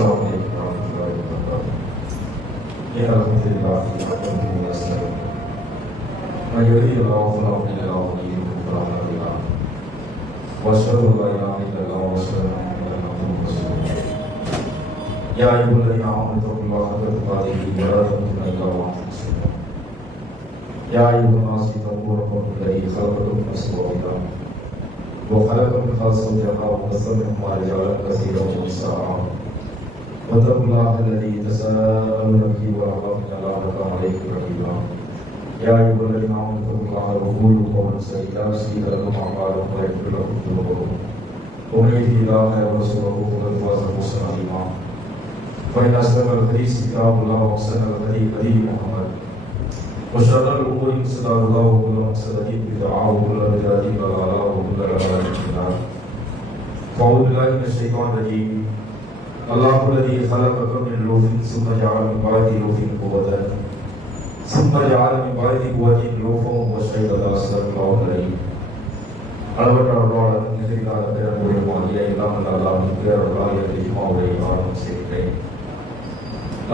السلام عليكم ورحمة الله وبركاته. يا الحمد لله نحمده ونستعينه من يهده الله فلا مضل له ومن يضلل فلا هادي له وأشهد أن لا إله إلا الله وأشهد أن محمدا عبده ورسوله. يا أيها الذين آمنوا اتقوا الله حق تقاته ولا تموتن إلا وأنتم مسلمون. يا أيها الناس اتقوا ربكم الذي خلقكم من نفس واحدة وخلق منها زوجها وبث منهما رجالا كثيرا ونساء واتقوا الله الذي تساءلون به والأرحام إن الله كان عليكم رقيبا. يا أيها الذين آمنوا اتقوا الله وقولوا قولا سديدا يصلح لكم أعمالكم ويغفر لكم ذنوبكم ومن يطع الله ورسوله فقد فاز فوزا عظيما. فإن أصدق الحديث كتاب الله وأحسن الهدي هدي محمد وشر الأمور محدثاتها وكل محدثة بدعة وكل بدعة ضلالة وكل ضلالة في النار. أعوذ بالله من الشيطان الرجيم. الله الذي خلقكم من نطفة ثم جعل من بعد نطفة قوة ثم جعل من بعد قوة نطفة وشيئا صدق الله العظيم. அளவற்ற அருளாளர் நிகழ்கால பேரன்புடையமாகிய எல்லாம் வல்ல அல்லாஹ்வின் பேரருளால் ஜும்மாவுடைய ஆரம்பம் செய்கிறேன்.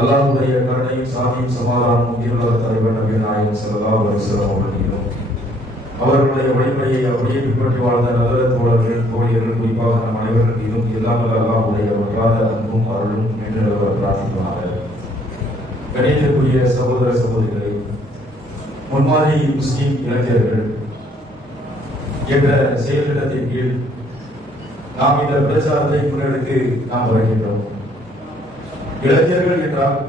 அல்லாஹ்வுடைய கருணையும் சாந்தியும் சமாதானமும் உயிருள்ள தலைவர் நபி நாயகம் ஸல்லல்லாஹு அலைஹி வஸல்லம் அவர்களிலும் அவர்களுடைய வழிமுறையை அப்படியே பின்பற்றி வாழ்ந்த நல்ல தோழர்கள் தோழியர்கள் குறிப்பாக நம் அனைவர்கள் மீதும் எல்லாம் வல்ல அல்லாஹ்வுடைய வற்றாத அன்பும் அருளும் என்று பிரார்த்திப்பதாக. கணிதக்குரிய சகோதர சகோதரிகளை, முன்மாதிரி முஸ்லிம் இளைஞர்கள் என்ற செயல்திட்டத்தின் கீழ் நாம் இந்த பிரச்சாரத்தை முன்னெடுத்து நாம் வருகின்றோம். இளைஞர்கள் என்றால்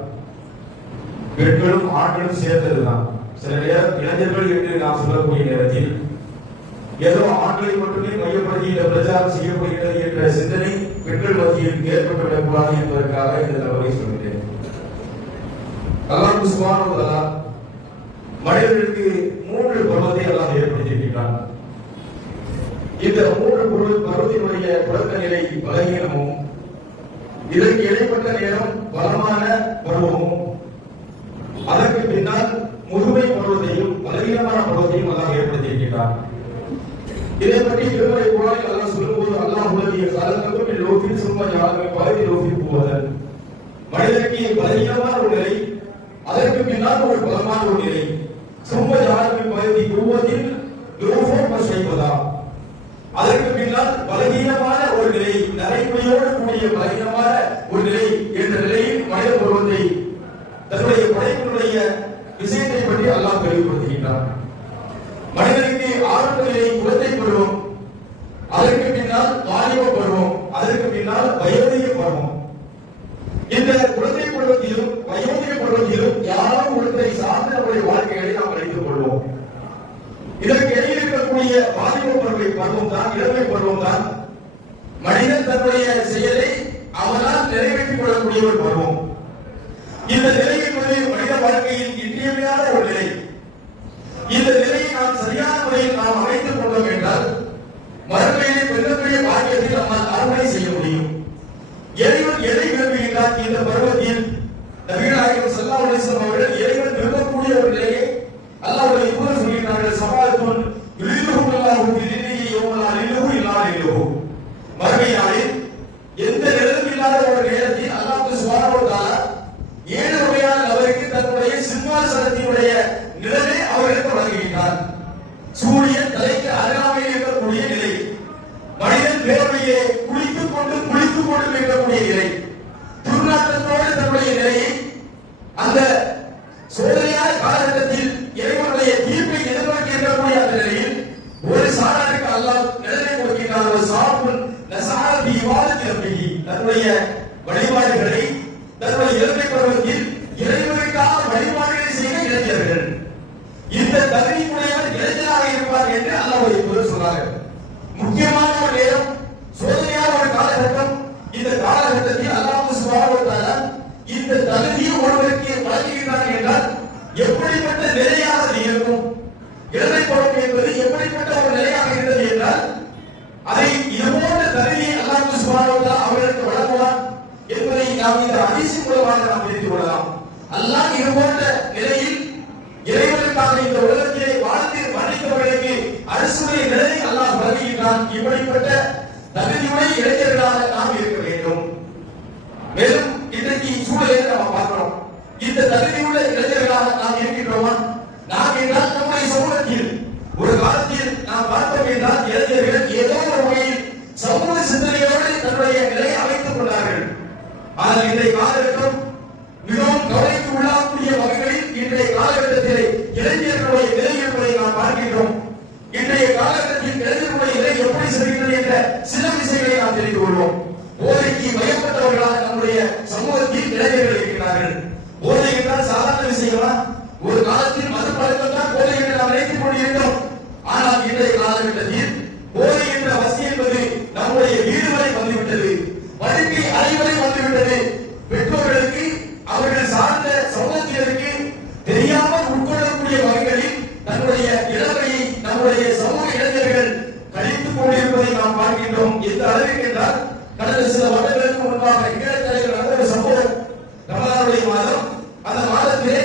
பெண்களும் ஆண்களும் சேர்ந்ததுதான். சில நேரம் இளைஞர்கள் என்று நாம் சொல்லக்கூடிய நேரத்தில் ஏதோ ஆண்களை மட்டுமே மையப்படுத்தி இந்த பிரச்சாரம் செய்யப்படுகிறது என்ற சிந்தனை பெண்கள் மத்தியில் ஏற்பட்டுவிடக் கூடாது என்பதற்காக இந்த தகவலை சொல்கிறேன். அல்லாஹ் சுப்ஹானஹு வ தஆலா மனிதர்களுக்கு 3 பருவத்தை அல்லாஹ் ஏற்படுத்தியிருக்கிறான். இந்த 3 பருவத்தினுடைய தொடக்க நிலை பலகீனமும், இதற்கு இடைப்பட்ட நேரம் பலமான பருவமும், அதற்கு பின்னால் முதுமை பருவத்தையும் பலவீனமான பருவத்தையும் அல்லாஹ் ஏற்படுத்தியிருக்கிறார். இதை பற்றி திருமறை குர்ஆனில் அல்லாஹ் சொல்லும்போது அல்லாஹ் உள்ளதிய காலத்துக்கும் லோகின் சும்மா ஜாலமே பாதி லோகின் போவதன் மனிதனுக்கு பலவீனமான ஒரு நிலை, அதற்கு பின்னால் ஒரு பலமான ஒரு நிலை, சும்மா ஜாலமே பாதி குவத்தில் லோகம் செய்வதா, அதற்கு பின்னால் பலவீனமான ஒரு நிலை, நரைமுறையோடு கூடிய பலவீனமான ஒரு நிலை என்ற நிலையில் மனித பருவத்தை தன்னுடைய படைப்பினுடைய விஷயத்தை பற்றி அல்லாஹ் தெளிவுபடுத்துகின்றார். மனிதனுக்கு ஆரம்ப நிலை குழந்தை பருவம், அதற்கு பின்னால் வாலிப பருவம், அதற்கு பின்னால் வயோதிக பருவம். இந்த குழந்தை பருவத்திலும் வயோதிக பருவத்திலும் யாரும் ஒருத்தரை சார்ந்த நம்முடைய வாழ்க்கைகளை நாம் அழைத்துக் கொள்வோம். இதற்கு இடையில் இருக்கக்கூடிய வாலிப பருவம் தான், இளமை பருவம் தான் மனிதன் தன்னுடைய செயலை அவனால் நிறைவேற்றிக் கொள்ளக்கூடிய ஒரு பருவம். இந்த நிலையில் மனித வாழ்க்கையில் இன்றியமையாத ஒரு நிலை. இந்த நிலையை நாம் சரியான முறையில் நாம் அமைத்துக் கொண்டோம் என்றால் மறுமையிலே பெரிய வாழ்க்கையில் நம்மால் அறுவடை செய்ய முடியும். இறைவன் எதை விரும்புகின்றார்? இந்த பருவத்தில் நபி நாயகம் ஸல்லல்லாஹு அலைஹி வஸல்லம் அவர்கள் இறைவன் விரும்பக்கூடிய ஒரு நிலையை அல்லாஹ்வுடைய தூதர் சொல்கிறார்கள். சபாத்துன் யுலிஹுல்லாஹு பிலில்லி யௌமலா லில்லஹு இல்லா லில்லஹு. மறுமையில் எந்த நிழலும் இல்லாத ஒரு நேரத்தில் அல்லாஹ் சுப்ஹானஹு வ தஆலா 7 வகையான நபருக்கு தன்னுடைய சிம்மாசனத்தினுடைய நிழலை அவர்களுக்கு வழங்குகின்றார். சூரியன் தலைக்கு அருகாமையில் இருக்கக்கூடிய நிலை, மனிதன் வேர்வையை குளித்துக் கொண்டு இருக்கக்கூடிய நிலை, துர்நாற்றத்தோடு தன்னுடைய நிலையை அந்த சோதனையான காலகட்டத்தில் இறைவனுடைய தீர்ப்பை எதிர்நோக்கி இருக்கக்கூடிய அந்த நிலையில் ஒரு சாராருக்கு அல்லாஹ் நிழலை கொடுக்கின்றார். ஒரு சாப்புன் நஸாபி இவாதத்தி ரப்பிஹி, தன்னுடைய வழிபாடுகளை தன்னுடைய இளமை பருவத்தில் இறைவனுக்காக வழிபாடுகளை செய்த இளைஞர்கள், இந்த தகுதியுடையவர் இளைஞராக இருப்பார் என்று அல்லாஹ்வுடைய தூதர் சொன்னார்கள். முக்கியமான ஒரு நேரம், சோதனையான ஒரு காலகட்டம். இந்த காலகட்டத்தில் அல்லாஹ் சுப்ஹானஹு வ தஆலா இந்த தகுதியை ஒருவருக்கு வழங்குகிறார் என்றால் எப்படிப்பட்ட நிலையாக அது இருக்கும்? இளமை பருவம் என்பது எப்படிப்பட்ட ஒரு நிலையாக இருந்தது என்றால் அதை இதுபோன்ற தகுதியை அல்லாஹ் சுப்ஹானஹு வ தஆலா அவர்களுக்கு வழங்குவார் என்பதை நாம் இந்த ஹதீஸ் மூலமாக நாம் தெரிந்து கொள்ளலாம். அல்லாஹ் இதுபோன்ற நிலையில் இறைவனுக்காக இந்த உலகத்திலே வாழ்ந்து மரணித்தவர்களுக்கு அரசுடைய நிலையை அல்லாஹ் வழங்குகின்றான். இப்படிப்பட்ட தகுதியுடைய இளைஞர்களாக நாம் இருக்க வேண்டும். மேலும் நாம் இருக்கின்றோமா? நாம் என்றால் நம்முடைய சமூகத்தில் ஒரு காலத்தில் நாம் பார்த்தோம் என்றால் இளைஞர்கள் ஏதோ ஒரு வகையில் சமூக சிந்தனையோடு தன்னுடைய நிலையை அமைத்துக் கொண்டார்கள். ஆனால் இன்றைய காலகட்டம் மிகவும் கவலைக்கு உள்ளாகக்கூடிய வகைகளில் இன்றைய காலகட்டத்தில் இளைஞர்களுடைய நிலை என்பதை நாம் பார்க்கின்றோம். இன்றைய காலகட்டத்தில் இளைஞர்களுடைய நிலை எப்படி செல்கிறது என்ற சில விஷயங்களை நாம் தெரிந்து கொள்வோம். போதைக்கு பயப்பட்டவர்களாக நம்முடைய சமூகத்தில் இளைஞர்கள் இருக்கிறார்கள். போதை என்றால் சாதாரண விஷயமா? ஒரு காலத்தில் மது பழக்கம் தான் போதை என்று நாம் நினைத்துக் கொண்டிருந்தோம். ஆனால் இன்றைய காலகட்டத்தில் போதை என்ற வசி என்பது நம்முடைய வீடு வரை வந்துவிட்டது, வாழ்க்கை அனைவரை வந்துவிட்டது. பெற்றோர்களுக்கு அவர்கள் சார்ந்த சமூகத்தினருக்கு தெரியாமல் உட்கொள்ளக்கூடிய வகைகளில் தன்னுடைய இளமையை நம்முடைய சமூக இளைஞர்கள் கழித்துக் கொண்டிருப்பதை நாம் பார்க்கின்றோம். எந்த அளவிற்கு என்றால் கடந்த சில வருடங்களுக்கு முன்பாக இளைஞர்கள் நடந்த ஒரு சம்பவம். ரமலானுடைய மாதம், அந்த மாதத்திலே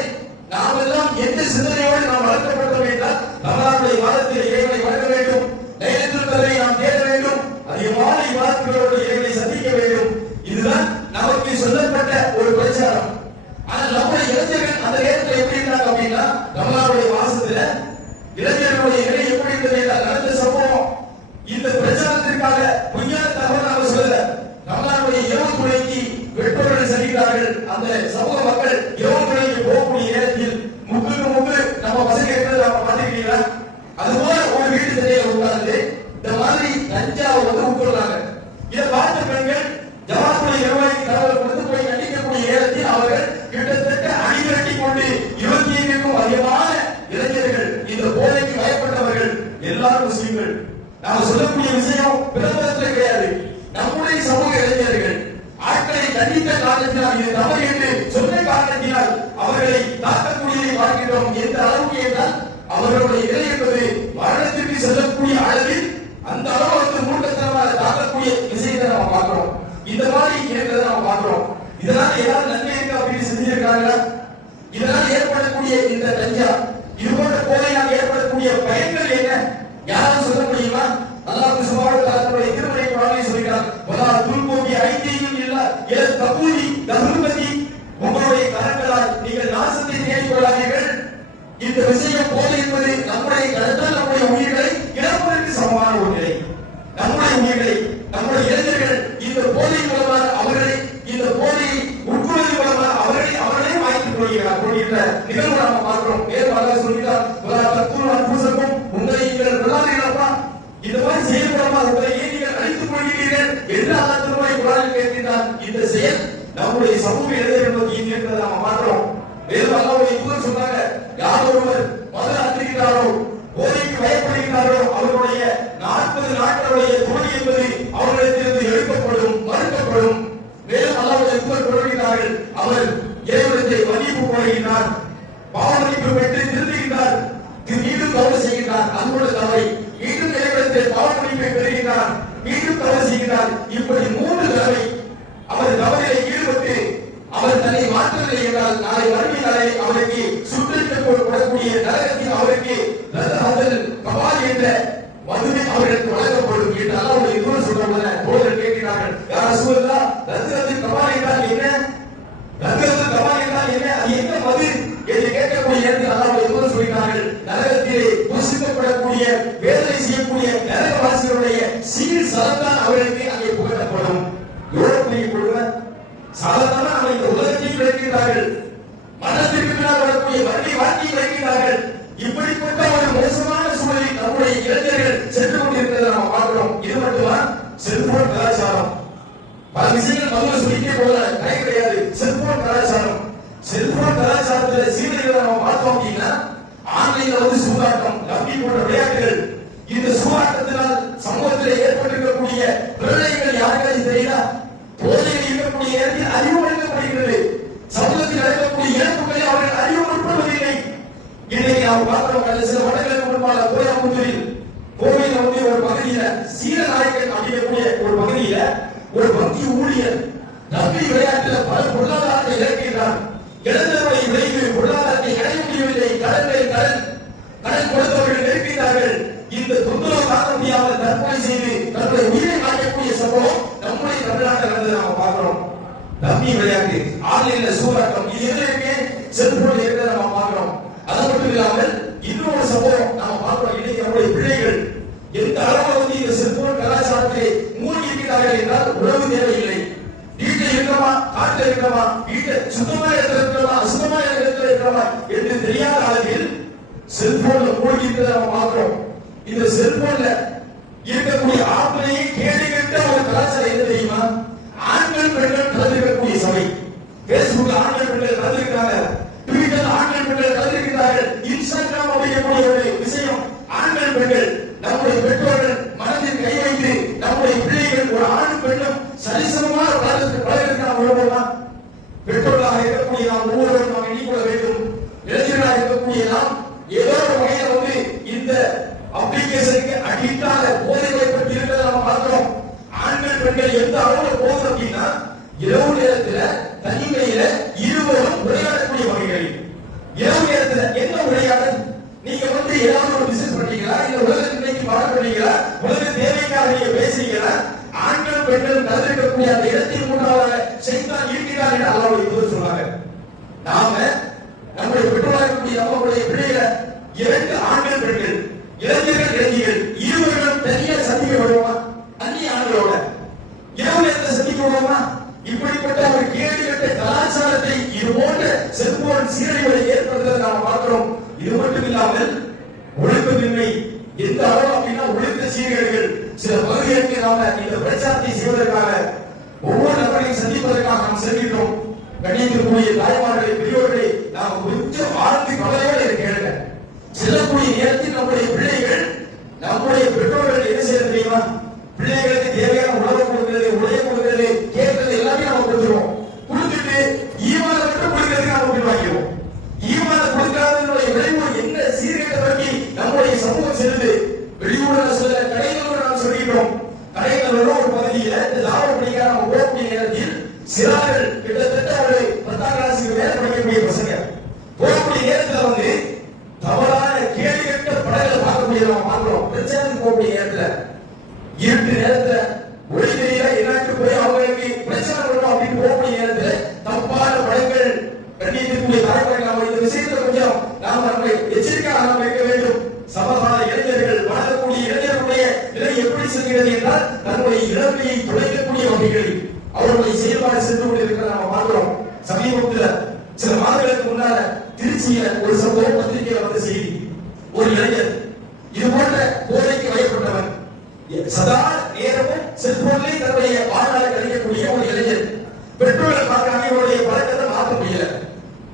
நாம் எல்லாம் எந்த சிந்தனையோடு நாம் வளர்க்கப்பட்டோம் என்றால் ரமலானுடைய மாதத்தில் இறைவனை வணங்க வேண்டும், லைலத்துல் கத்ரை நாம் தேட வேண்டும், அதிகமான இபாதத்துகளோடு இறைவனை சந்திக்க வேண்டும். இதுதான் நமக்கு சொல்லப்பட்ட ஒரு பிரச்சாரம். ஆனால் நம்முடைய இளைஞர்கள் அந்த நேரத்தில் எப்படி இருந்தாங்க அப்படின்னா, ரமலானுடைய மாசத்துல இளைஞர்களுடைய நிலை எப்படி இருந்தது என்றால் நடந்த சம்பவம். இந்த பிரச்சாரத்திற்காக பொய்யான தகவல் நாம சொல்லல. ரமலானுடைய இரவு துணைக்கு பெற்றோர்கள் செல்கிறார்கள். அந்த சமூக மக்கள் இரவு துணைக்கு போகக்கூடிய நேரத்தில் முக்குக்கு முக்கு நம்ம பசங்க இருக்கிறத நம்ம பார்த்துக்கிறீங்களா? அதுபோல ஒரு வீட்டு திரையில உட்கார்ந்து இந்த மாதிரி கஞ்சாவை வந்து உட்கொள்றாங்க. இதை பார்த்த பெண்கள் ஜமாத்துடைய நிர்வாகி தகவல் கொடுத்து போய் கண்டிக்கக்கூடிய நேரத்தில் அவர்கள் கிட்டத்தட்ட அணிதிரட்டி கொண்டு 25க்கும் அதிகமான இளைஞர்கள், இந்த போதைக்கு பயப்பட்டவர்கள் எல்லாரும் முஸ்லிம்கள். நாம சொல்லக்கூடிய விஷயம் பிரபலத்தில் கிடையாது. நம்முடைய சமூக இளைஞர்கள் ஆட்களை கண்டித்த காரணத்தினால், இது தவறு என்று சொன்ன காரணத்தினால் அவர்களை தாக்கக்கூடியதை பார்க்கிறோம். எந்த அளவுக்கு என்றால் அவர்களுடைய நிலை என்பது மரணத்திற்கு செல்லக்கூடிய அளவில் அந்த அளவுக்கு மூட்டத்தனமாக தாக்கக்கூடிய விஷயத்தை நம்ம பார்க்கிறோம். இந்த மாதிரி இருக்கிறத நம்ம பார்க்கிறோம். இதனால ஏதாவது நன்மை இருக்கு அப்படின்னு செஞ்சிருக்காங்களா? இதனால் ஏற்படக்கூடிய இந்த கஞ்சா, இது போன்ற போதையால் ஏற்படக்கூடிய பயன்கள் என்ன? யாரும் சொல்ல முடியுமா? அல்லாஹ் சுப்ஹானஹு வ தஆலா தன்னுடைய திருமறை குர்ஆனில் சொல்கிறார், வலா துல்கூபி ஐதீயும் இல்லா இல தபூலி தஹுமதி, உங்களுடைய கரங்களால் நீங்கள் நாசத்தை தேடிக் கொள்ளாதீர்கள். இந்த விஷயம் போதை என்பது நம்முடைய கரத்தால் நம்முடைய உயிர்களை இழப்பதற்கு சமமான ஒரு நிலை. நம்முடைய உயிர்களை, நம்முடைய இளைஞர்கள் இந்த போதை மூலமாக அவர்களை, இந்த போதையை உட்கொள்வதன் மூலமாக அவர்களே வாய்த்துக் கொள்கின்ற நிகழ்வு நாம் பார்க்கிறோம். வேறு அல்லாஹ் சொல்கிறார், வலா தக்துலு அன்ஃபுஸக்கும், உங்களை நீங்கள் கொள்ளாதீர்களப்பா, இந்த மாதிரி செயல்படாம உங்களை ஏன் நீங்கள் அழித்துக் கொள்கிறீர்கள் என்று அல்லாஹ் திருமறை குர்ஆனில் கேட்கிறார். இந்த செயல் நம்முடைய சமூக இளைஞர்கள் மத்தியில் இருக்கிறதை நாம் பார்க்கிறோம். வேறு அல்லாஹ்வுடைய தூதர் சொன்னாங்க, யார் ஒருவர் மது அருந்துகிறாரோ, போதைக்கு பயப்படுகிறாரோ, அவருடைய 40 நாட்களுடைய தொழுகை என்பது அவர்களிடத்திலிருந்து எடுக்கப்படும், மறுக்கப்படும். மேலும் அல்லாஹ்வுடைய தூதர் கூறுகிறார்கள், அவர் இறைவனத்தை மன்னிப்பு கோருகிறார், பாவ மன்னிப்பு பெற்று திருந்துகிறார், மீண்டும் தவறு செய்கிறார், அன்போடு தவறை மீண்டும் இறைவனத்தை பாவ மன்னிப்பை பெறுகிறார், மீண்டும் தவறு செய்கிறார். இப்படி 3 தடவை அவர் தவறிலே ஈடுபட்டு அவர் தன்னை மாற்றவில்லை என்றால் நாளை மறுமையிலே அவருக்கு சுற்றிக்கப்படக்கூடிய நரகத்தில் அவருக்கு ரதஹதல் கபால் என்ற மதுவை அவர்களுக்கு வழங்கப்படும் என்று அல்லாஹ்வுடைய தூதர் சொல்றாங்க. தோழர்கள் கேட்கிறார்கள், யா ரசூலல்லாஹ், ரதஹதல் கபால் என்றால் என்ன? ரதஹதல் கபால் என்றால் என்ன? அது என்ன மது என்று கேட்கக்கூடிய நேரத்தில் அல்லாஹ்வுடைய தூதர் சொல்கிறார்கள், நரகத்திலே புசிக்கப்படக்கூடிய, வேதனை செய்யக்கூடிய நரகவாசிகளுடைய சீர் சலந்தான் அவர்களுக்கு அங்கே புகட்டப்படும். எவ்வளவு பெரிய கொடுமை! சாதாரண நம்ம இந்த உலகத்தையும் விளக்கிறார்கள், மரணத்திற்கு பின்னால் வரக்கூடிய மறுபடி வாழ்க்கையை விளக்கிறார்கள். இப்படிப்பட்ட ஒரு மோசமான சூழலில் நம்முடைய இளைஞர்கள் சென்று கொண்டிருக்கிறதை நாம் பார்க்கிறோம். இது மட்டுமா? செல்போன் கலாச்சாரம், பல விஷயங்கள் மதுவை சொல்லிட்டே போல கை கிடையாது. செல்போன் கலாச்சாரம், செல்போன் கலாச்சாரத்தில் சீர்திருத்தங்களை நம்ம பார்த்தோம் அப்படின்னா, ஆன்லைன்ல வந்து சூதாட்டம், லம்பி போன்ற விளையாட்டுகள். இந்த சூதாட்டத்தினால் சமூகத்தில் ஏற்பட்டிருக்கக்கூடிய பிரளயங்கள் யாருக்காவது தெரியுதா? போதையில் இருக்கக்கூடிய நேரத்தில் அறிவு வழங்கப்படுகிறது. சமூகத்தில் நடக்கக்கூடிய இழப்புகளை அவர்கள் அறிவு உட்படுவதில்லை. இன்னைக்கு நாம் பார்க்கிறோம், கடந்த சில வருடங்களுக்கு முன்பாக கோயம்புத்தூரில் கோவில் வந்து ஒரு பகுதியில சீரநாயக்கன் அப்படிங்கக்கூடிய ஒரு பகுதியில ஒரு வங்கி ஊழியர் ரம்மி விளையாட்டுல பல பொருளாதாரத்தை இழக்கிறார். இழந்தவருடைய விளைவு பொருளாதாரத்தை அடைய முடியவில்லை. கடன் கொடுத்தவர்கள் நெருக்கிறார்கள். இந்த தொந்தரவு தாங்க முடியாமல் தற்கொலை செய்து தன்னுடைய உயிரை காட்டக்கூடிய சம்பவம் நம்முடைய தமிழ்நாட்டில் நடந்ததை நாம் பார்க்கிறோம். ரம்மி விளையாட்டு, ஆன்லைன்ல சூதாட்டம், இது எது இருக்கு? செல்போன் இருக்கிறத நம்ம பார்க்கிறோம். மட்டும் இல்லாமல் இன்னொரு சம்பவம் நாம பார்க்கிறோம். இன்னைக்கு நம்முடைய பிள்ளைகள் எந்த அளவு வந்து இந்த செல்போன் கலாச்சாரத்தை மூழ்கி இருக்கிறார்கள் என்றால் உணவு தேவையில்லை. வீட்டில் இருக்கிறோமா, காட்டில் இருக்கிறோமா, வீட்டை சுத்தமான இடத்துல இருக்கிறோமா, அசுத்தமான இடத்துல இருக்கிறோமா என்று தெரியாத அளவில் செல்போன்ல மூழ்கி இருக்கிறத நம்ம பார்க்கிறோம். இந்த செல்போன்ல இருக்கக்கூடிய ஆண்களையே கேள்வி கேட்ட ஒரு கலாச்சாரம் என்ன தெரியுமா? ஆண்கள் பெண்கள் கலந்திருக்கக்கூடிய சபை. பேஸ்புக்ல ஆண்கள் பெண்கள் கலந்திருக்கிறாங்க, ட்விட்டர்ல ஆண்கள் பெண்கள் கலந்திருக்கிறார்கள், இன்ஸ்டாகிராம் அப்படிங்கக்கூடிய ஒரு விஷயம். ஆண்கள் பெண்கள் நம்முடைய பெற்றோர்கள் மனதில் கை வைத்து நம்முடைய பிள்ளைகள் ஒரு ஆணும் பெண்ணும் சரிசமமாக வளர்க்க நாம் விரும்புவோமா? பெற்றோர்களாக இருக்கக்கூடிய நாம் ஒவ்வொருவரும் நாம் எண்ணிக்கொள்ள வேண்டும். இளைஞர்களாக இருக்கக்கூடிய நாம் ஏதோ ஒரு வகையில வந்து இந்த அப்ளிகேஷனுக்கு அடிக்டாக போதை வைப்பட்டு இருக்கிறத நாம் பார்க்கிறோம். ஆண்கள் பெண்கள் எந்த அளவுல போகுது அப்படின்னா இரவு நேரத்துல தனிமையில இருவரும் உரையாடக்கூடிய வகைகள். இரவு நேரத்துல என்ன உரையாடல்? நீங்க வந்து ஏதாவது ஒரு பிசினஸ் பண்றீங்களா, இல்ல உலகத்தை இன்னைக்கு பாடுறீங்களா, உலக தேவைக்காக நீங்க பேசுறீங்களா? ஆண்கள் பெண்கள் கலந்திருக்கக்கூடிய அந்த இடத்தில் மூன்றாவது சைத்தான் இருக்கிறார் என்று அல்லாஹ் இப்போது சொன்னாங்க. நாம நம்முடைய பெற்றோராக இருக்கக்கூடிய நம்முடைய பிள்ளைகளை இரண்டு ஆண்கள் பெண்கள், இளைஞர்கள் இளைஞர்கள் இருவர்களும் தனியா சந்திக்க விடுவோமா? அந்நிய ஆண்களோட இரவு நேரத்தை சந்திக்க விடுவோமா? இப்படிப்பட்ட ஒரு கேடுகட்ட கலாச்சாரத்தை இது போன்ற செல்போன் சீரழிவுகளை ஏற்படுத்துவதை நாம் பார்க்கிறோம். இது மட்டும் இல்லாமல் ஒழுக்கமின்மை எந்த அளவு அப்படின்னா ஒழுக்க சீர்கேடுகள் சில பகுதிகளுக்கு நாம இந்த பிரச்சாரத்தை செய்வதற்காக ஒவ்வொரு நபரையும் சந்திப்பதற்காக நாம் செல்கிறோம். கண்ணியத்திற்குரிய தாய்மார்களை, பெரியோர்களை நாம் கொஞ்சம் ஆழ்ந்து கவலையோடு கேளுங்க. செல்லக்கூடிய நேரத்தில் நம்முடைய பிள்ளைகள் நம்முடைய பெற்றோர்கள் என்ன செய்ய தெரியுமா? பிள்ளைகளுக்கு தேவையான உணவு கொடுக்கிறது, உடைய கொடுக்கிறது, கேட்கறது எல்லாமே நம்ம கொடுத்துருவோம். கொடுத்துட்டு ஈமான மட்டும் கொடுக்கிறதுக்கு நம்ம பின்வாங்கிடுவோம். ஈமான கொடுக்காதனுடைய விளைவு என்ன சீர்கேட்ட வரைக்கு நம்முடைய சமூகம் செல்லுது. வெளியூர்ல சொல்ல கடைகளோடு நாம் சொல்லிக்கிறோம். கடைகளோட ஒரு பகுதியில இந்த லாபம் படிக்க நம்ம போகக்கூடிய நேரத்தில் சிறார்கள் கிட்டத்தட்ட ஒரு 10ஆம் கிளாஸுக்கு மேல படிக்கக்கூடிய பசங்க போகக்கூடிய நேரத்துல வந்து தவறான கேள்வி கேட்ட படங்களை பார்க்கக்கூடிய நம்ம பார்க்கிறோம். பிரச்சனைக்கு போகக்கூடிய நேரத்துல இருட்டு நேரத்துல ஒளி தெரியல என்னாச்சு போய் அவங்களுக்கு பிரச்சனை பண்ணணும் அப்படின்னு போகக்கூடிய நேரத்துல தப்பான படங்கள். கண்ணியத்திற்குரிய தாய்மார்கள் நாம இந்த விஷயத்துல கொஞ்சம் நாம நம்மை எச்சரிக்கையாக நாம் இருக்க வேண்டும். சமகால இளைஞர்கள் வளரக்கூடிய இளைஞர்களுடைய நிலை எப்படி செல்கிறது என்றால் தன்னுடைய இளமையை துளைக்கக்கூடிய வகைகளில் அவர்களுடைய செயல்பாடு சென்று கொண்டிருக்கிறத நாம பார்க்கிறோம். சமீபத்தில் சில மாதங்களுக்கு முன்னால திருச்சியில ஒரு சம்பவம் பத்திரிகையில வந்த செய்தி. ஒரு இளைஞர் இது போன்ற போதைக்கு வயப்பட்டவர், சதா நேரமும் செல்போன்லேயே தன்னுடைய வாழ்நாளை கழிக்கக்கூடிய ஒரு இளைஞர். பெற்றோர்கள் பார்க்கிறாங்க, இவருடைய பழக்கத்தை மாற்ற முடியல.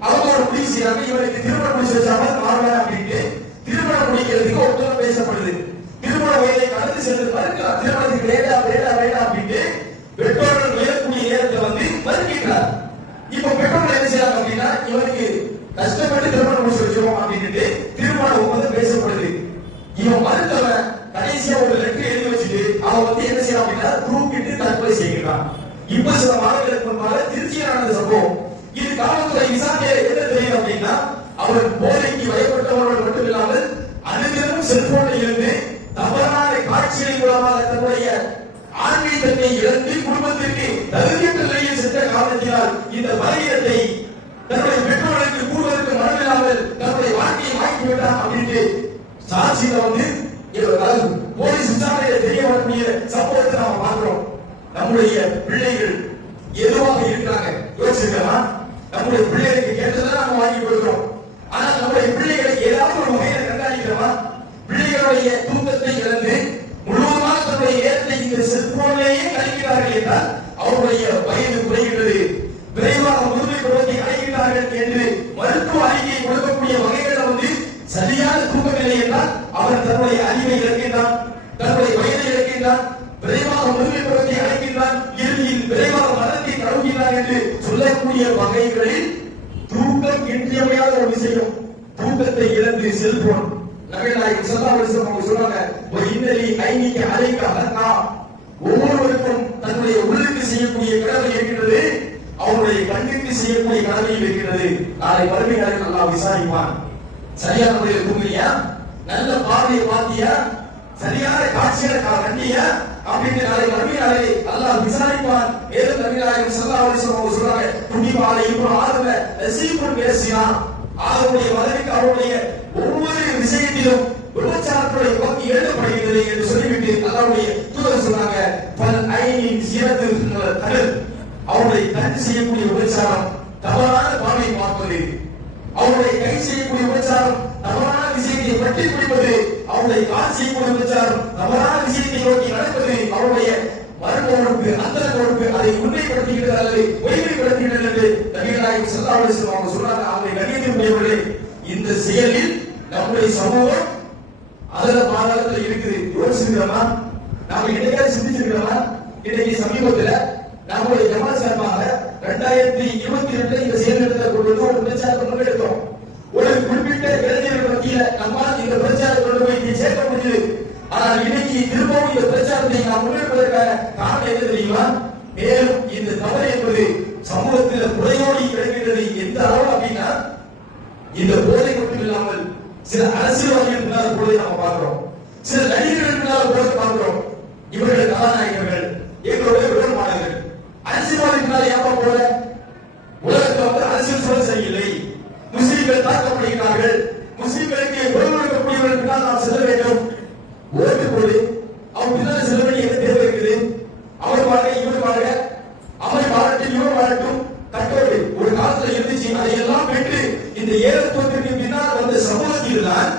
அவங்க ஒரு முடிவு செய்யறாங்க, இவருக்கு திருமணம் முடிச்சு வச்சாமல் மாறுவாங்க அப்படின்ட்டு திருமணம் முடிக்கிறதுக்கு ஒருத்தர் பேசப்படுது. திருமண வயதை கடந்து சென்று மறுக்கிறார். திருமணத்துக்கு வேண்டாம் வேண்டாம் வேண்டாம் அப்படின்ட்டு பெற்றோர்கள் உயரக்கூடிய நேரத்தை வந்து மறுக்கிறார். இப்ப பெற்றோர்கள் என்ன செய்யறாங்க அப்படின்னா இவருக்கு கஷ்டப்பட்டு திருமணம் முடிச்சு வச்சிருவோம் அப்படின்ட்டு திருமண ஒப்பந்தம் பேசப்படுது. இவன் மறுத்தவன் கடைசியா ஒரு லெட்டர் எழுதி வச்சுட்டு அவன் வந்து என்ன செய்யறான் அப்படின்னா தூக்கிட்டு தற்கொலை செய்கிறான். இப்ப சில மாதங்களுக்கு முன்பாக திருச்சியில் நடந்த சம்பவம். இது காவல்துறை விசாரணையில என்ன தெரியும் அப்படின்னா அவர் போதைக்கு வயப்பட்டவர்கள் மட்டும் இல்லாமல் அனுதினமும் செல்போனில் இருந்து தவறான காட்சிகளின் மூலமாக தன்னுடைய ஆன்மீகத்தை இழந்து குடும்பத்திற்கு தகுதியற்ற நிலையில் சென்ற காரணத்தினால் இந்த பலவீனத்தை தன்னுடைய பெற்றோர்களுக்கு கூறுவதற்கு மனமில்லாமல் தன்னுடைய வாழ்க்கையை மாற்றிவிட்டான் அப்படின்ட்டு சாட்சியில வந்து போலீஸ் விசாரணையில தெரிய வரக்கூடிய சம்பவத்தை நாம பார்க்கிறோம். நம்முடைய பிள்ளைகள் எதுவாக இருக்கிறாங்க யோசிச்சிருக்கா? நம்முடைய பிள்ளைகளுக்கு கேட்டதை நாம வாங்கி கொடுக்கிறோம். ஆனா நம்முடைய பிள்ளைகளை ஏதாவது ஒரு வகையில கண்காணிக்கிறோமா? பிள்ளைகளுடைய தூக்கத்தை இழந்து முழுவதுமாக தன்னுடைய நேரத்தை இந்த செல்போனிலேயே கழிக்கிறார்கள் என்றால் அவருடைய வயது குறைகிறது, விரைவாக முதுமை பருவத்தை அடைகிறார்கள் என்று மருத்துவ அறிக்கையை கொடுக்கக்கூடிய வகைகளை வந்து சரியான தூக்கமில்லை என்றால் அவர் தன்னுடைய அறிவை இழக்கின்றான், தன்னுடைய வயதை இழக்கின்றான், விரைவாக முதுமை பருவத்தை அடைக்கின்றான், இறுதியில் விரைவாக மரணத்தை தழுவுகிறார் என்று சொல்லக்கூடிய வகைகளில் தூக்கம் இன்றியமையாத ஒரு விஷயம். தூக்கத்தை இழந்து செல்போன் நபிகள் ஸல்லல்லாஹு அலைஹி வஸல்லம் சொல்றாங்க, ஒரு இன்னலி ஐனிக்கு அலைக்க ஹக்கா, ஒவ்வொருவருக்கும் தன்னுடைய உள்ளுக்கு செய்யக்கூடிய கடமை இருக்கிறது, அவருடைய கண்ணுக்கு செய்யக்கூடிய கடமையும் இருக்கிறது. நாளை மறுமை நாளில் அல்லாஹ் விசாரிப்பான். சரியான முறையில் தூங்கியா, நல்ல பார்வையை பார்த்தியா, சரியான காட்சிகளை கண்டியா அப்படின்னு நாளை மறுமை நாளில் அல்லாஹ் விசாரிப்பான். மேலும் நபிகள் ஸல்லல்லாஹு அலைஹி வஸல்லம் சொல்றாங்க, குடிபாலை இப்னு ஆதம நசீபுன் பேசினா, அவருடைய மகனுக்கு அவருடைய ஒவ்வொரு விஷயத்திலும் விபச்சாரத்துடைய பங்கு எழுதப்படுகிறது என்று சொல்லிவிட்டு அல்லாஹ்வுடைய தூதர் சொன்னாங்க, பல் ஐனின் சிரத்து கடல், அவருடைய கண் செய்யக்கூடிய விபச்சாரம் தவறான பார்வை பார்ப்பது, அவருடைய கை செய்யக்கூடிய விபச்சாரம் தவறான விஷயத்தை பற்றி பிடிப்பது, அவருடைய கால் செய்யக்கூடிய விபச்சாரம் தவறான விஷயத்தை நோக்கி நடப்பது, அவருடைய மறுபொறுப்பு அந்த பொறுப்பு அதை உண்மைப்படுத்துகிறது அல்லது பொய்மைப்படுத்துகிறது என்று நபிகள் நாயகம் ஸல்லல்லாஹு அலைஹி வஸல்லம் அவங்க சொல்றாங்க. அவருடைய கண்ணியத்திற்குரியவர்களே, இந்த செயலில் நம்முடைய சமூகம் அதர பாதாளத்தில் இருக்குது. யோசிக்கிறோமா? நாம இடையே சிந்திச்சிருக்கிறோமா? இன்றைக்கு சமீபத்தில் நம்முடைய ஜமாத் சார்பாக 2022 இந்த செயல்நிலையத்தை கொண்டு வந்து ஒரு பிரச்சாரத்தை முன்னெடுத்தோம். ஒரு குறிப்பிட்ட இளைஞர்கள் மத்தியில நம்மால் இந்த பிரச்சாரத்தை கொண்டு போய் சேர்க்க முடியுது. ஆனால் இன்னைக்கு திரும்பவும் இந்த பிரச்சாரத்தை நாம் முன்னெடுப்பதற்கான காரணம் என்ன தெரியுமா? மேலும் இந்த தவறு என்பது சமூகத்தில் புறையோடி கிடக்கிறது. எந்த அளவு அப்படின்னா, இந்த போதை மட்டும் இல்லாமல் சில அரசியல்வாதிகள் பின்னால் போதை நாம் பார்க்கிறோம், சில நடிகர்கள் பின்னால் போதை பார்க்கிறோம். இவர்கள் கதாநாயகர்கள், எங்களுடைய விடமானவர்கள். அரசியல்வாதி பின்னால் ஏப்பா போல? உலகத்தில் வந்து அரசியல் சூழல் சரியில்லை, முஸ்லிம்கள் தாக்கப்படுகிறார்கள், முஸ்லிம்களுக்கு உணவளிக்கக்கூடியவர்கள் பின்னால் நாம் செல்ல வேண்டும். ஓட்டு போடு, அவங்க பின்னால் செல்ல வேண்டிய என்ன தேவை இருக்குது? அவர் வாழ்க்கை இவர் வாழ்க, அவர் வாழட்டும் இவர் வாழட்டும், தட்டோடு ஒரு காலத்துல இருந்துச்சு. அதையெல்லாம் பெற்று இந்த ஏகத்துவத்திற்கு பின்னால் வந்த சமூகத்தில் தான்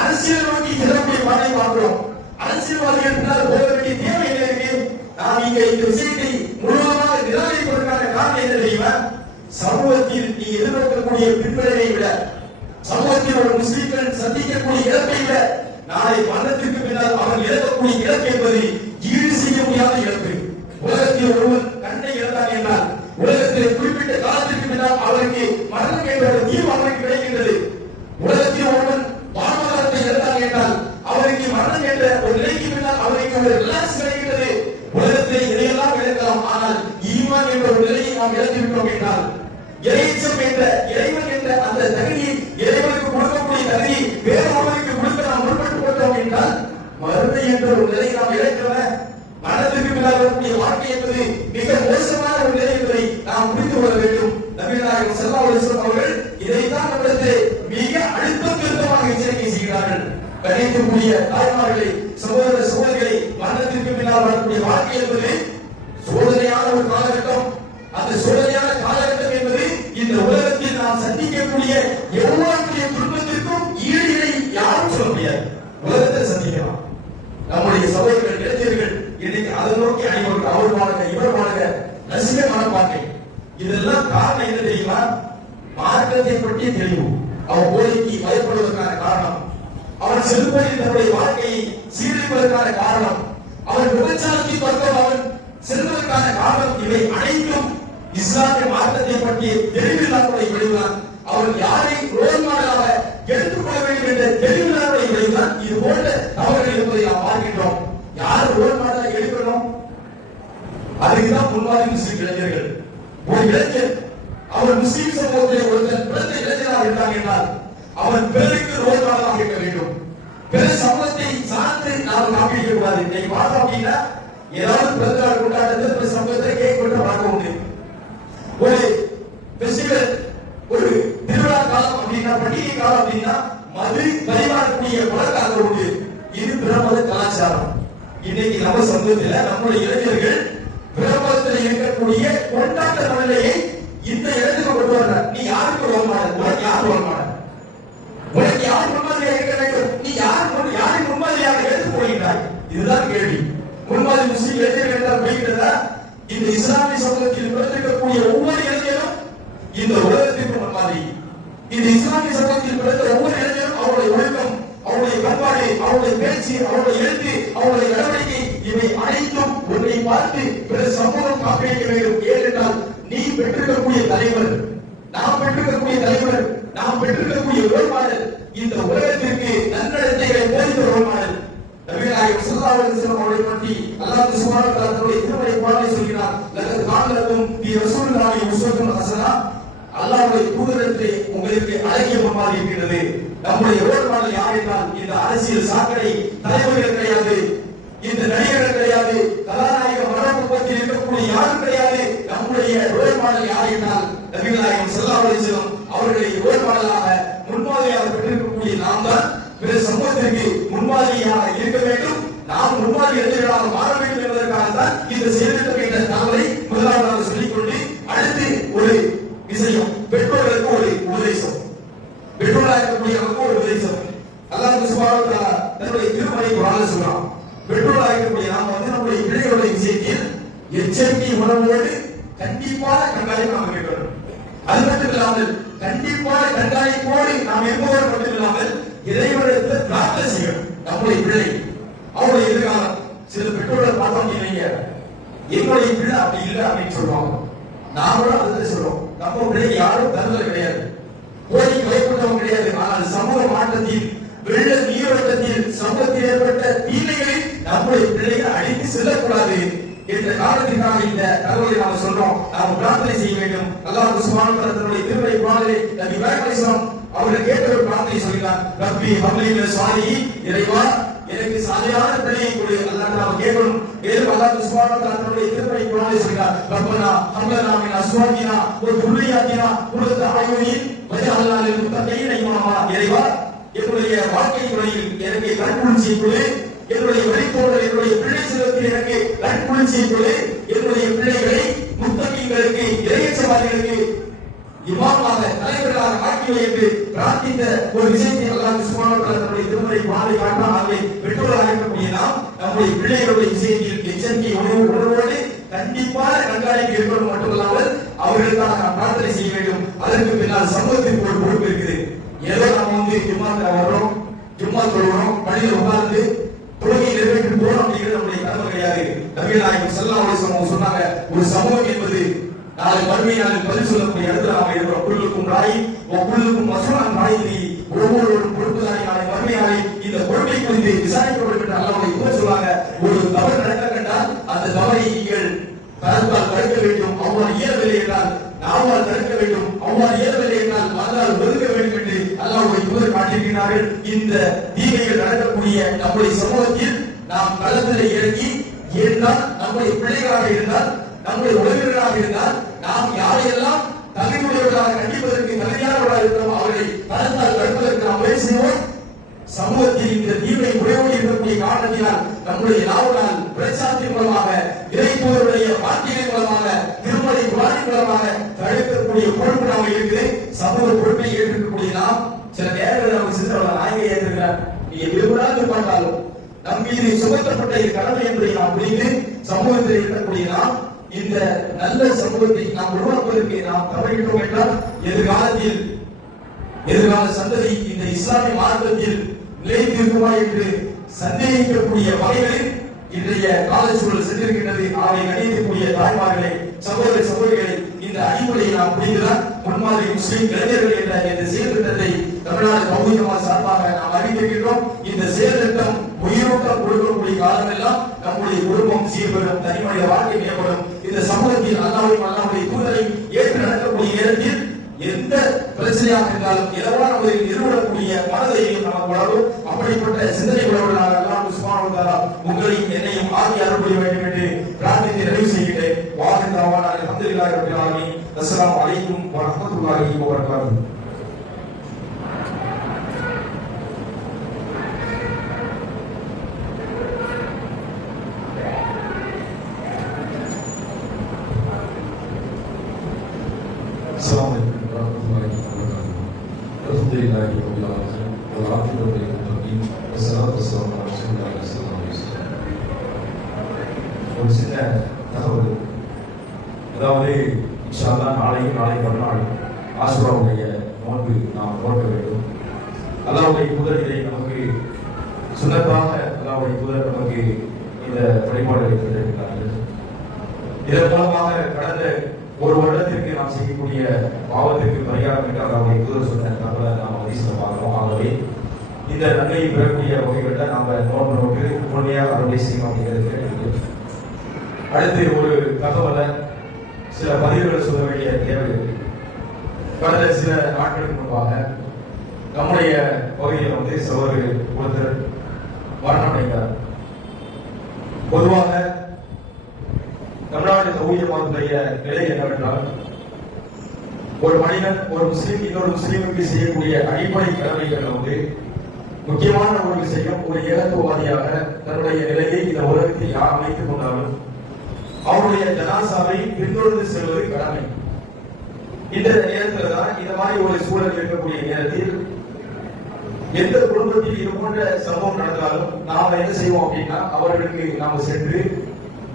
அரசியல் நோக்கி செல்லக்கூடிய பாதை பார்க்கிறோம். அரசியல்வாதிகள் பின்னால் போக வேண்டிய தேவை என்ன இருக்கு? நாம் இங்க இந்த விஷயத்தை முழுவதுமாக நிராகரிப்பதற்கான காரணம் என்ன தெரியுமா? சமூகத்தில் நீ எதிர்நோக்கக்கூடிய பின்விளைவை விட, சமூகத்தில் ஒரு முஸ்லிம்கள் சந்திக்கக்கூடிய இழப்பை விட, நாளை மரணத்திற்கு பின்னால் அவன் இழக்கக்கூடிய இழப்பு என்பது ஈடு செய்ய முடியாத இழப்பு. உலகத்தில் ஒருவன் கண்ணை இழந்தான் என்றால், உலகத்தில் குறிப்பிட்ட காலத்திற்கு பின்னால் அவருக்கு மரணம் என்ற ஒரு தீர்வு அவருக்கு கிடைக்கின்றது. உலகத்தில் ஒருவன் வாழ்வாதாரத்தை இழந்தான் என்றால், அவருக்கு மரணம் என்ற ஒரு நிலைக்கு பின்னால் அவருக்கு ஒரு ரிலாக்ஸ் கிடைக்கிறது. உலகத்தில் இதையெல்லாம் இழக்கலாம், ஆனால் ஈமான் என்ற ஒரு நிலையை நாம் இழந்திருக்கிறோம் என்றால், இறைச்சம் என்ற இறைவன் என்ற அந்த தகுதியை, இறைவனுக்கு கொடுக்கக்கூடிய தகுதியை வேறு ஒருவருக்கு கொடுக்க நாம் முற்பட்டு போட்டோம் என்றால், மறுமை என்ற ஒரு நிலையை நாம் இழக்கிறோம். மரணத்திற்கு பின்னால் வரக்கூடிய வாழ்க்கை என்பது மிக மோசமான ஒரு நிலை என்பதை நாம் புரிந்து கொள்ள வேண்டும். நபிகள் நாயகம் ஸல்லல்லாஹு அலைஹி வஸல்லம் அவர்கள் இதைத்தான் நம்மிடத்தில் மிக அழுத்தம் திருத்தமாக எச்சரிக்கை செய்கிறார்கள். கணியத்திற்குரிய தாய்மார்களை, சகோதர சகோதரிகளை, மரணத்திற்கு பின்னால் வரக்கூடிய வாழ்க்கை என்பது சோதனையான ஒரு காலகட்டம். அந்த சோதனையான காலகட்டம் என்பது இந்த உலகத்தில் நாம் சந்திக்கக்கூடிய எவ்வளவு துன்பத்திற்கும் ஈடு இணை யாரும் சொல்ல முடியாது. உலகத்தை சந்திக்கலாம். நம்முடைய சகோதரர்கள், இளைஞர்கள் இன்னைக்கு அதை நோக்கி அனைவருக்கு அவர் வாழ்க இவர் வாழ்க ரசிக மனப்பான்மை. இதெல்லாம் காரணம் என்ன தெரியுமா? மார்க்கத்தை பற்றிய தெளிவு. அவன் போதைக்கு பயப்படுவதற்கான காரணம், அவன் செல்வழியில் தன்னுடைய வாழ்க்கையை சீரழிப்பதற்கான காரணம், அவன் விபச்சாரத்தை பக்கம் அவன் செல்வதற்கான காரணம், இவை அனைத்தும் இஸ்லாமிய மார்க்கத்தை பற்றிய தெளிவில்லாத விளைவுதான். அவர் யாரை ரோல் மாடலாக எடுத்துக்கொள்ள வேண்டும் என்ற தெளிவில்லாத விளைவுதான் இது போன்ற தவறுகள் இருப்பதை நாம் பார்க்கின்றோம். யார் ரோல் மாடலாக எடுக்கணும்? அதுக்குதான் முன்வாரி முஸ்லிம் இளைஞர்கள். ஒரு இளைஞர் அவர் முஸ்லிம் சமூகத்தில் ஒருத்தர் பிறந்த இளைஞராக இருந்தாங்க என்றால், அவன் பிறருக்கு ரோல் மாடலாக இருக்க வேண்டும். பிற சமூகத்தை சார்ந்து நாம் காப்பிடிக்க கூடாது. இன்னைக்கு பார்த்தோம் அப்படின்னா, ஏதாவது பிறந்த நாள் கொண்டாட்டத்தில் பிற சமூகத்தை கேக் கொண்டு பார்க்க உண்டு. ஒரு பெஸ்டிவல், ஒரு திருவிழா காலம் அப்படின்னா, பண்டிகை காலம் அப்படின்னா மது பரிமாறக்கூடிய பழக்கம் உண்டு. இது பிரமத கலாச்சாரம். இன்னைக்கு நம்ம சமூகத்தில் நம்முடைய இளைஞர்கள் பிரமதத்தில் இருக்கக்கூடிய கொண்டாட்ட மனநிலையை இந்த இடத்துக்கு கொண்டு வர்ற. நீ யாருக்கு ரோல் மாடல்? உனக்கு யார் ரோல் மாடல்? உனக்கு யார் முன்மாதிரியாக இருக்க வேண்டும்? நீ யாரை முன்மாதிரியாக எடுத்து போகிறாய்? இதுதான் கேள்வி. முன்மாதிரி முஸ்லிம் இளைஞர்கள் என்றால் போய்கிறதா? இந்த இஸ்லாமிய சமூகத்தில் பிறந்திருக்கக்கூடிய ஒவ்வொரு இளைஞரும் இந்த உலகத்திற்கு முன்மாதிரி. இந்த இஸ்லாமிய சமூகத்தில் பிறந்த ஒவ்வொரு இளைஞரும் அவருடைய ஒழுக்கம், அவருடைய பண்பாடு, அவருடைய பேச்சு, அவருடைய எழுத்து, அவருடைய நடவடிக்கை, இவை அனைத்தும் ஒன்றை பார்த்து பிற சமூகம் காப்பிடிக்க வேண்டும். ஏனென்றால் நீ பெற்றிருக்கக்கூடிய தலைவர், நாம் பெற்றிருக்கக்கூடிய தலைவர், நாம் பெற்றிருக்கக்கூடிய ரோல் மாடல் இந்த உலகத்திற்கு நன்னடத்தைகளை போதித்த ரோல் மாடல். நபிகள் நாயகம் ஸல்லல்லாஹு அலைஹி வஸல்லம் அவர்களை பற்றி அல்லாஹ் சுப்ஹானஹு வ தஆலா தன்னுடைய திருமறை குர்ஆனில் சொல்கிறார், லகத் கான லகும் ஃபீ ரசூலில்லாஹி உஸ்வத்துன் ஹஸனா. அல்லாஹ்வுடைய தூதரிடத்திலே உங்களுக்கு அழகிய முன்மாதிரி இருக்கிறது. நம்முடைய ரோல் மாடல் யார் என்றால், இந்த அரசியல் சாக்கடை தலைவர்கள் கிடையாது, இந்த நடிகர்கள் கிடையாது, கதாநாயக மனோபத்தில் இருக்கக்கூடிய யாரும் கிடையாது. நம்முடைய ரோல் மாடல் யார் என்றால் நபிகள் நாயகம் ஸல்லல்லாஹு அலைஹி வஸல்லம் அவர்களை ஓர்மாடலாக முன்மாதிரியாக பெற்றிருக்கக்கூடிய நாம் தான் பிற சமூகத்திற்கு முன்மாதிரியாக இருக்க வேண்டும். நாம் முன்மாதிரி இளைஞர்களாக மாற வேண்டும் என்பதற்காக தான் இந்த செயல்திட்டம் என்ற தகவலை முதலாவதாக சொல்லிக்கொண்டு அடுத்து ஒரு விஷயம், பெற்றோர்களுக்கு ஒரு உபதேசம். பெற்றோராக இருக்கக்கூடியவருக்கு ஒரு உபதேசம். அல்லாஹ் சுப்ஹானஹு வ தஆலா தன்னுடைய திருமறை குர்ஆனில் சொல்றான், பெற்றோராக இருக்கக்கூடிய நாம் நம்முடைய பிள்ளைகளுடைய விஷயத்தில் எச்சரிக்கை உணர்வோடு கண்டிப்பான கண்காணிப்பு நாம் இருக்கணும். அது மட்டும் இல்லாமல் கண்டிப்பான கண்காணிப்போடு நாம் இருப்பதோடு மட்டும் இல்லாமல் இறைவனிடத்தில் பிரார்த்தனை செய்யணும். நம்முடைய பிள்ளை அவருடைய எதிர்காலம். சில பெற்றோர்கள் பார்த்தோம் இல்லைங்க, எங்களுடைய பிள்ளை அப்படி இல்லை அப்படின்னு சொல்லுவாங்க. நாமளும் அதுதான் சொல்றோம், நம்ம பிள்ளை யாரும் தருதல் கிடையாது, கோடி கைப்பற்றவும் கிடையாது. ஆனால் சமூக மாற்றத்தில் வெள்ள நீரோட்டத்தில் சமூகத்தில் ஏற்பட்ட தீமைகளில் நம்முடைய பிள்ளைகளை அழித்து செல்லக்கூடாது என்ற காரணத்திற்காக இந்த தகவலை நாம் சொல்றோம். நாம் பிரார்த்தனை செய்ய வேண்டும். அல்லாஹ் சுப்ஹானஹு வ தஆலா தன்னுடைய திருமறை குர்ஆனிலே நபி இப்ராஹிம் அலைஹிஸ்ஸலாம் அவர்கள் கேட்ட ஒரு பிரார்த்தனை சொல்கிறார், ரப்பி ஹப்லி மினஸ் ஸாலிஹீன், இறைவா எனக்கு சாலியான பிள்ளையை கொடு. அல்லாஹ் நாம் கேட்கணும். மேலும் அல்லாஹ் சுப்ஹானஹு வ தஆலா தன்னுடைய திருமறை குர்ஆனிலே சொல்கிறார், ரப்பனா ஹப்லனா மின் அஸ்வாஜினா வ துர்ரியாத்தினா குர்ரத அயூனின் வஜஅல்னா லில் முத்தகீன இமாமா. இறைவா என்னுடைய வாழ்க்கை முறையில் எனக்கு கண்குளிர்ச்சியை கொடு, என்னுடைய வழிபோடல் என்னுடைய பிள்ளை செல்வத்தில் எனக்கு கண்குளிர்ச்சியை கொடு, என்னுடைய பிள்ளைகளை முத்தகீன்களுக்கு இறையச்சவாதிகளுக்கு இமாமாக தலைவர்களாக ஆக்கிவை என்று பிரார்த்தித்த ஒரு விஷயத்தை அல்லாஹ் சுப்ஹானஹு வ தஆலா தன்னுடைய திருமறை குர்ஆனிலே காட்டினார். ஆகவே பெற்றோராக இருக்கக்கூடிய நாம் நம்முடைய பிள்ளைகளுடைய விஷயத்தில் எச்சரிக்கை உணர்வோடு கண்டிப்பான கண்காணிப்பு இருப்பது மட்டுமல்லாமல் அவர்களுக்காக நாம் பிரார்த்தனை செய்ய வேண்டும். அதற்கு பின்னால் சமூகத்திற்கு ஒரு பொறுப்பு இருக்குது. ஏதோ நம்ம ஜும்மாக்கு வர்றோம், ஜும்மா தொழுகிறோம், பள்ளியில் உட்கார்ந்து தொழுகை நிறைவேற்றி போறோம் அப்படிங்கிறது நம்முடைய கடமை கிடையாது. நபிகள் நாயகம் ஸல்லல்லாஹு அலைஹி வஸல்லம் சொன்னாங்க, ஒரு சமூகம் என்பது நாளை மறுமை நாளில் பதில் சொல்லக்கூடிய இடத்துல நாம இருக்கிறோம். குல்லுக்கும் ராய் குல்லுக்கும் மஸ்ஊலன் ராயிதி, ஒவ்வொருவரும் பொறுப்புதாரி. நாளை மறுமை நாளில் இந்த பொறுப்பை குறித்து விசாரிக்கப்படும் என்று அல்லாஹ்வுடைய தூதர் சொல்றாங்க. ஒரு தவறு நடக்க கண்டால் அந்த தவறை நீங்கள் கரத்தால் தடுக்க வேண்டும். அவ்வாறு இயலவில்லை என்றால் நாவால் தடுக்க வேண்டும். அவ்வாறு இயலவில்லை என்றால் மனதால் ஒதுக்க வேண்டும் என்று அல்லாஹ்வுடைய தூதர் காட்டியிருக்கிறார்கள். இந்த தீமைகள் நடக்கக்கூடிய நம்முடைய சமூகத்தில் நாம் களத்தில் இறங்கி இருந்தால், நம்முடைய பிள்ளைகளாக இருந்தால், நம்முடைய உறவினர்களாக இருந்தால், நாம் யாரையெல்லாம் தகுதியுடையவர்களாக கண்டிப்பதற்கு தகுதியானவர்களாக இருக்கிறோம் அவர்களை களத்தால் தடுப்பதற்கு நாம் முயற்சி செய்வோம். சமூகத்தில் இந்த தீமை உடையோடு இருக்கக்கூடிய காரணத்தினால் நம்முடைய நாவலால் பிரச்சாரத்தின் மூலமாக, இறைத்தூதருடைய வார்த்தைகளின் மூலமாக, திருமறை குர்ஆனின் மூலமாக தடுக்கக்கூடிய பொறுப்பு நாம இருக்குது. சமூக பொறுப்பை ஏற்றிருக்கக்கூடிய நாம் சில நேரங்களில் நமக்கு சிந்தனை நாயகை ஏற்றிருக்கிறார். நீங்க விரும்புகிறாங்க பார்த்தாலும் நம் மீது சுமத்தப்பட்ட கடமை என்பதை நாம் புரிந்து சமூகத்தில் இருக்கக்கூடிய நாம் இந்த நல்ல சமூகத்தை நாம் உருவாக்குவதற்கு நாம் தவறிவிட்டோம் என்றால் எதிர்கால சந்ததி இந்த இஸ்லாமிய மார்க்கத்தில் நிலைத்திருக்குமா என்று சந்தேகிக்கக்கூடிய வகைகளில் இன்றைய கால சூழல் சென்றிருக்கின்றது. அவை கணிக்கக்கூடிய தாய்மார்களே, சகோதர சகோதரிகளை, இந்த அடிப்படையை நாம் புரிந்துதான் முன்மாதிரி முஸ்லிம் இளைஞர்கள் என்ற இந்த செயல் திட்டத்தை தமிழ்நாடு பௌதிகமா சார்பாக நாம் அறிவிக்கின்றோம். இந்த செயல் திட்டம் உயிரோட்டம் கொடுக்கக்கூடிய காலமெல்லாம் நம்முடைய குடும்பம் சீர்பெறும், தனிமனித வாழ்க்கை மேம்படும். இந்த சமூகத்தில் அல்லாஹ்வுடைய தூதரை ஏற்று நடக்கக்கூடிய நேரத்தில் எந்த பிரச்சனையாக இருந்தாலும் இலவான முறையில் நிறுவனக்கூடிய மனதையும் நமக்கு வளரும். அப்படிப்பட்ட சிந்தனை உள்ளவர்களாக அல்லாஹ் சுப்ஹானஹு வ தஆலா உங்களையும் என்னையும் ஆக்கி அருள் புரிய வேண்டும் என்று பிரார்த்தித்து நிறைவு செய்கிறேன். வாஹித் தஅவானா அல்ஹம்துலில்லாஹி ரப்பில் ஆலமீன். அஸ்ஸலாமு அலைக்கும் வ ரஹ்மத்துல்லாஹி வ பரகாத்துஹு. அஸ்ஸலாமு அலைக்கும் வரஹ்மத்துல்லாஹி வபரகாத்துஹு. அல்ஹம்துலில்லாஹி ரப்பில் ஆலமீன் வல் ஆகிபத்து லில் முத்தகீன் வஸ்ஸலாத்து வஸ்ஸலாமு அலா ரசூலில்லாஹி ஸல்லல்லாஹு அலைஹி வஸல்லம். ஒரு சின்ன தகவல், அதாவது இன்ஷா அல்லாஹ் நாளை மறுநாள் ஆஷுராவுடைய நோன்பு நாம் நோக்க வேண்டும். அல்லாஹ்வுடைய தூதர் இதை நமக்கு சுன்னத்தாக அல்லாஹ்வுடைய தூதர் நமக்கு இந்த வழிபாடுகளை தந்திருக்கிறார்கள். இதன் மூலமாக கடந்த ஒரு வருடத்திற்கு நாம் செய்யக்கூடிய பாவத்திற்கு பரிகாரம் என்று அல்லாஹ்வுடைய தூதர் சொன்ன தகவலை நாம் ஹதீஸ்ல பார்க்கிறோம். ஆகவே இந்த நன்மையை பெறக்கூடிய வகைகளில் நாம் நோட்டு முழுமையாக அறுவடை செய்யணும் அப்படிங்கிறது கேட்டு, அடுத்து ஒரு தகவலை சில பதிவுகளை சொல்ல வேண்டிய தேவை இருக்கு. கடந்த சில நாட்களுக்கு முன்பாக நம்முடைய பகுதியில் சகோதரர் ஒருத்தர் மரணமடைந்தார். பொதுவாக தமிழ்நாடு தௌஹீத் ஜமாத்துடைய நிலை என்னவென்றால், ஒரு மனிதன் ஒரு முஸ்லீம் இன்னொரு முஸ்லீமுக்கு செய்யக்கூடிய அடிப்படை கடமைகள் வந்து முக்கியமான ஒரு விஷயம், ஒரு ஏகத்துவவாதியாக தன்னுடைய நிலையை இந்த உலகத்தில் யார் அமைத்துக் கொண்டாலும் அவருடைய ஜனாசாவை பின்தொடர்ந்து செல்வது கடமை. இந்த நேரத்தில் தான் இந்த மாதிரி ஒரு சூழல் இருக்கக்கூடிய நேரத்தில் எந்த குடும்பத்தில் இது போன்ற சம்பவம் நடந்தாலும் நாம என்ன செய்வோம் அப்படின்னா அவர்களுக்கு நாம சென்று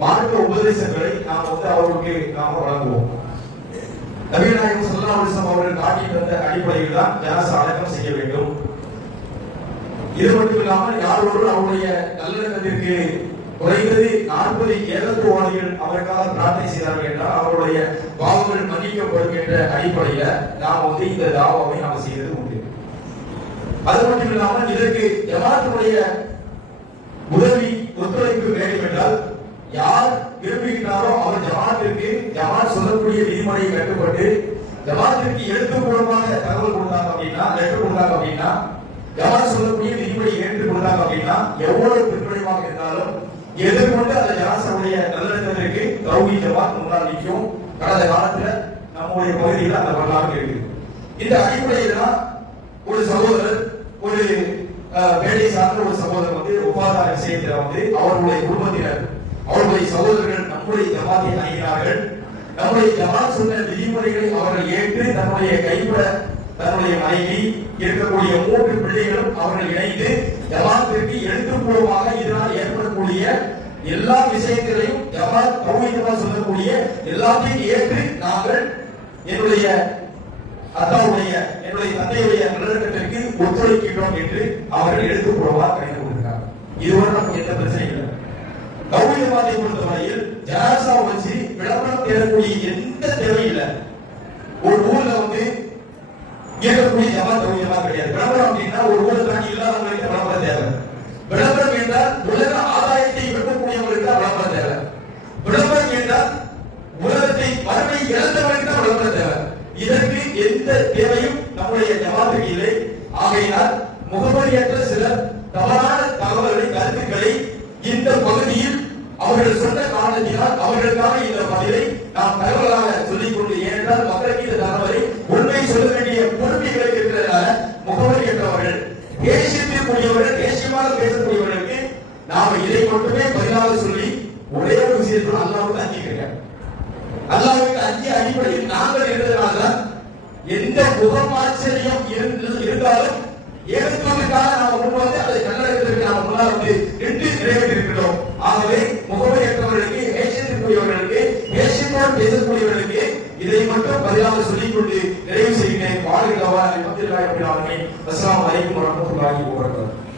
மார்க்க உபதேசங்களை நாம் வந்து அவர்களுக்கு நாம வழங்குவோம். நபிகள் நாயகம் ஸல்லல்லாஹு அலைஹி வஸல்லம் அவர்கள் காட்டி தந்த அடிப்படையில் தான் ஜனாசா அடக்கம் செய்ய வேண்டும். இது மட்டும் இல்லாமல் யாரோடு அவருடைய நல்லிணக்கத்திற்கு குறைந்தது 40 ஏகத்துவவாதிகள் அவருக்காக பிரார்த்தனை செய்தார்கள் என்றால் அவருடைய பாவங்கள் மன்னிக்கப்படும் என்ற அடிப்படையில நாம் வந்து இந்த தாவாவை நாம் செய்வது உண்டு. அது மட்டும் இல்லாமல் இதற்கு ஜமாத்துடைய உதவி ஒத்துழைப்பு வேண்டும் என்றால் யார் விரும்புகிறாரோ அவர் ஜமாத் சொல்லக்கூடிய விதிமுறையை கட்டுப்பட்டு ஜமாத்திற்கு எழுத்துப்பூர்வமாக தகவல் கொடுத்தாங்க அப்படின்னா, லெட்டர் கொடுத்தாங்க அப்படின்னா, ஜமாத் சொல்லக்கூடிய விதிமுறையை ஏற்றுக் கொடுத்தாங்க அப்படின்னா எவ்வளவு பிற்படைவாக இருந்தாலும் எதிர்கொண்டு அந்த ஜனாசாவுடைய நல்லிணக்கத்திற்கு தௌஹீத் ஜமாத் முன்னால் நிற்கும். கடந்த காலத்துல நம்முடைய பகுதியில் அந்த வரலாறு இருக்கு. இந்த அடிப்படையில் தான் ஒரு சகோதரர், ஒரு வேலை சார்ந்த ஒரு சகோதரர் வந்து ஒப்பாதார விஷயத்தில் வந்து அவர்களுடைய குடும்பத்தினர், அவர்களுடைய சகோதரர்கள் நம்முடைய ஜமாத்தை அணுகினார்கள். நம்முடைய ஜமாத் சொன்ன விதிமுறைகளை அவர்கள் ஏற்று தன்னுடைய கைப்பட தன்னுடைய மனைவி இருக்கக்கூடிய 3 பிள்ளைகளும் அவர்கள் இணைந்து ஜமாத்திற்கு எழுத்துப்பூர்வமாக இதனால் ஏற்படக்கூடிய எல்லா விஷயங்களையும் ஜமாத் தௌஹீத் சொல்லக்கூடிய எல்லாத்தையும் ஏற்று நாங்கள் என்னுடைய தந்தையுடைய நல்லிணக்கத்திற்கு ஒத்துழைக்கின்றோம் என்று அவர்கள் எழுத்துப்பூர்வமாக கடிதம் கொடுக்கிறார். இதுவரை நமக்கு எந்த பிரச்சனை இல்லை. தௌஹீத் பொறுத்தவரையில் ஜனாசா வச்சு விளம்பரம் தேடக்கூடிய எந்த தேவையில்லை. ஒரு ஊர்ல வந்து இருக்கக்கூடிய ஜமாத் தௌஹீத் கிடையாது. விளம்பரம் அப்படின்னா ஒரு ஊரை தாண்டி இல்லாதவங்களுக்கு விளம்பரம் தேவை. விளம்பரம் என்றால் உலக ஆதாயத்தை விற்கக்கூடியவர்களுக்கு விளம்பரம் தேவை. விளம்பரம் என்றால் உலகத்தை மறுமை இழந்தவர்களுக்கு தான் விளம்பரம் தேவை. இதற்கு எந்த தேவையும் நம்முடைய ஜமாத்துக்கு இல்லை. ஆகையினால் முகவரியற்ற சிலர் தவறான தகவல்களை, கருத்துக்களை இந்த பகுதியில் அவர்கள் சொன்ன காரணத்தினால் அவர்களுக்காக இந்த பதிலை நாம் தகவலாக சொல்லிக் கொண்டு, ஏனென்றால் மக்களுக்கு இந்த தகவலை உண்மை சொல்ல வேண்டிய பொறுப்புகளை இருக்கிறதால முகவரியற்றவர்கள், தேசியத்திற்குரியவர்கள், தேசியமாக பேசக்கூடியவர்களுக்கு நாம இதை மட்டுமே பதிலாக சொல்லி ஒரே ஒரு விஷயத்தில் அல்லாஹ்வுக்கு அஞ்சிக்கிறேன். அல்லாஹ்வுக்கு அஞ்சிய அடிப்படையில் நாங்கள் இருந்ததுனால்தான் எந்த முகமாச்சரியம் இருந்தாலும் ஏகத்துவத்துக்காக நாம் முன்வந்து அதை கண்டனத்திற்கு நாம் முன்னால் வந்து நின்று நிறைவேற்றிருக்கிறோம். ஆகவே முகவரியற்றவர்களுக்கு, தேசியத்திற்குரியவர்களுக்கு, தேசியத்தோடு பேசக்கூடியவர்களுக்கு இதை மட்டும் பதிலாக சொல்லிக் கொண்டு நிறைவு செய்கிறேன். வாழ்க அஸ்ஸலாமு அலைக்கும் வரஹ்மத்துல்லாஹி வபரகாத்துஹு.